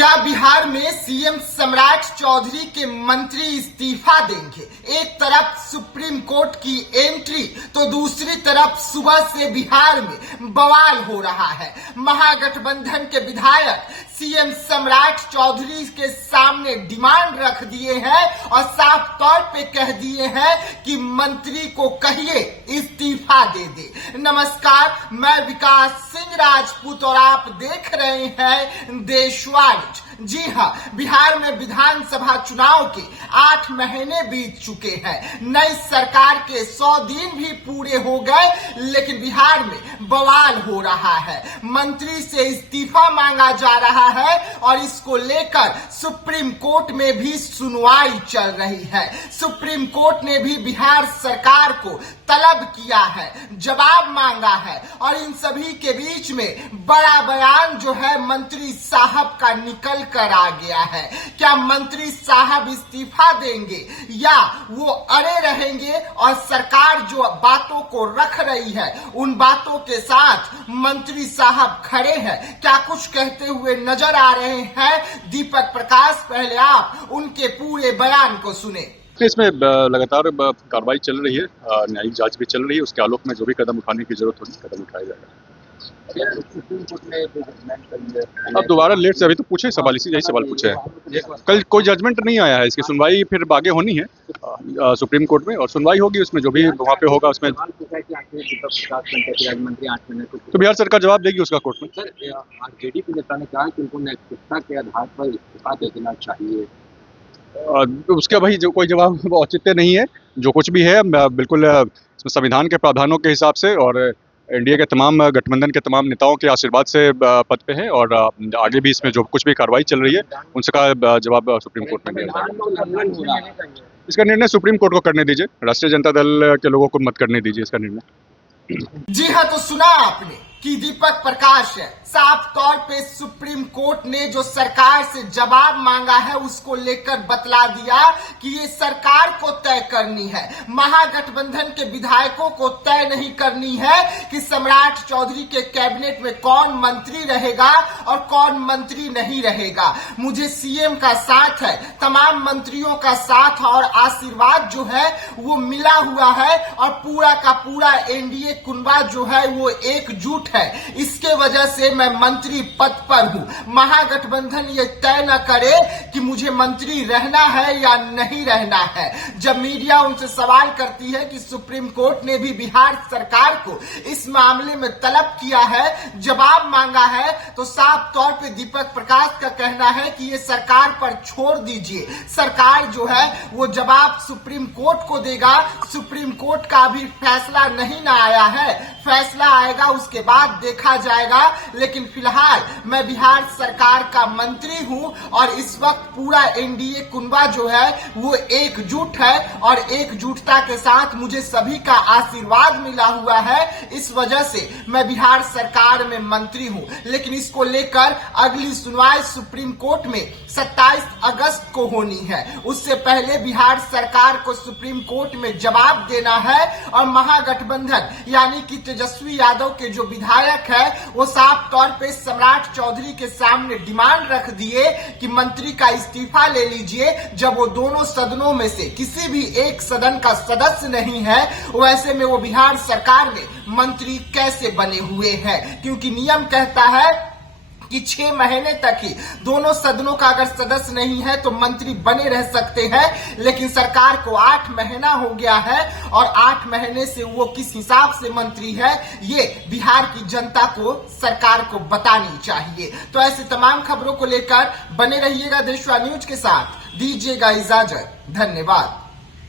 क्या बिहार में सीएम सम्राट चौधरी के मंत्री इस्तीफा देंगे? एक तरफ सुप्रीम कोर्ट की एंट्री तो दूसरी तरफ सुबह से बिहार में बवाल हो रहा है। महागठबंधन के विधायक सीएम सम्राट चौधरी के सामने डिमांड रख दिए हैं और साफ तौर पे कह दिए हैं कि मंत्री को कहिए इस्तीफा दे दे। नमस्कार, मैं विकास सिंह राजपूत और आप देख रहे हैं देशवाणी। जी हाँ, बिहार में विधानसभा चुनाव के 8 महीने बीत चुके हैं। नई सरकार के 100 दिन भी पूरे हो गए, लेकिन बिहार में बवाल हो रहा है। मंत्री से इस्तीफा मांगा जा रहा है और इसको लेकर सुप्रीम कोर्ट में भी सुनवाई चल रही है। सुप्रीम कोर्ट ने भी बिहार सरकार को तलब किया है, जवाब मांगा है और इन सभी के बीच में बड़ा बयान जो है मंत्री साहब का निकल कर आ गया है। क्या मंत्री साहब इस्तीफा देंगे या वो अड़े रहेंगे और सरकार जो बातों को रख रही है उन बातों के साथ मंत्री साहब खड़े हैं? क्या कुछ कहते हुए नजर आ रहे हैं दीपक प्रकाश? पहले आप उनके पूरे बयान को सुने। इसमें लगातार कार्रवाई चल रही है, न्यायिक जांच भी चल रही है। उसके आलोक में जो भी कदम उठाने की जरूरत होगी कदम उठाया जाएगा। अब दोबारा लेट से, अभी तो पूछे सवाल, यही सवाल पूछे हैं। कल कोई जजमेंट नहीं आया है, इसकी सुनवाई फिर आगे होनी है सुप्रीम कोर्ट में और सुनवाई होगी। उसमें जो भी वहाँ पे होगा उसमें तो बिहार सरकार जवाब देगी उसका कोर्ट में। जेडीपी नेता ने कहा कि उनको नैतिकता के आधार पर इस्तीफा दे देना चाहिए। उसका भाई जो कोई जवाब औचित्य नहीं है। जो कुछ भी है बिल्कुल संविधान के प्रावधानों के हिसाब से और एनडीए के तमाम गठबंधन के तमाम नेताओं के आशीर्वाद से पद पे है और आगे भी इसमें जो कुछ भी कार्रवाई चल रही है उनका जवाब सुप्रीम कोर्ट में दिया जाएगा। इसका निर्णय सुप्रीम कोर्ट को करने दीजिए, राष्ट्रीय जनता दल के लोगों को मत करने दीजिए इसका निर्णय। जी हाँ, तो सुना आपने कि दीपक प्रकाश है। साफ तौर पे सुप्रीम कोर्ट ने जो सरकार से जवाब मांगा है उसको लेकर बतला दिया कि ये सरकार को तय करनी है, महागठबंधन के विधायकों को तय नहीं करनी है कि सम्राट चौधरी के कैबिनेट में कौन मंत्री रहेगा और कौन मंत्री नहीं रहेगा। मुझे सीएम का साथ है, तमाम मंत्रियों का साथ और आशीर्वाद जो है वो मिला हुआ है और पूरा का पूरा एनडीए कुनबा जो है वो एकजुट है। इसके वजह से मैं मंत्री पद पर हूं। महागठबंधन ये तय न करे कि मुझे मंत्री रहना है या नहीं रहना है। जब मीडिया उनसे सवाल करती है कि सुप्रीम कोर्ट ने भी बिहार सरकार को इस मामले में तलब किया है, जवाब मांगा है, तो साफ तौर पे दीपक प्रकाश का कहना है कि ये सरकार पर छोड़ दीजिए। सरकार जो है वो जवाब सुप्रीम कोर्ट को देगा। सुप्रीम कोर्ट का अभी फैसला नहीं ना आया है, फैसला आएगा उसके बाद देखा जाएगा। लेकिन फिलहाल मैं बिहार सरकार का मंत्री हूं और इस वक्त पूरा एनडीए कुनबा जो है वो एकजुट है और एकजुटता के साथ मुझे सभी का आशीर्वाद मिला हुआ है। इस वजह से मैं बिहार सरकार में मंत्री हूं। लेकिन इसको लेकर अगली सुनवाई सुप्रीम कोर्ट में 27 अगस्त को होनी है। उससे पहले बिहार सरकार को सुप्रीम कोर्ट में जवाब देना है और महागठबंधन यानी कि तेजस्वी यादव के जो विधायक है वो साफ तौर पे सम्राट चौधरी के सामने डिमांड रख दिए कि मंत्री का इस्तीफा ले लीजिए। जब वो दोनों सदनों में से किसी भी एक सदन का सदस्य नहीं है, वैसे में वो बिहार सरकार में मंत्री कैसे बने हुए हैं? क्योंकि नियम कहता है कि 6 महीने तक ही दोनों सदनों का अगर सदस्य नहीं है तो मंत्री बने रह सकते हैं। लेकिन सरकार को 8 महीना हो गया है और 8 महीने से वो किस हिसाब से मंत्री है ये बिहार की जनता को, सरकार को बतानी चाहिए। तो ऐसे तमाम खबरों को लेकर बने रहिएगा देशवा न्यूज के साथ। दीजिएगा इजाजत, धन्यवाद।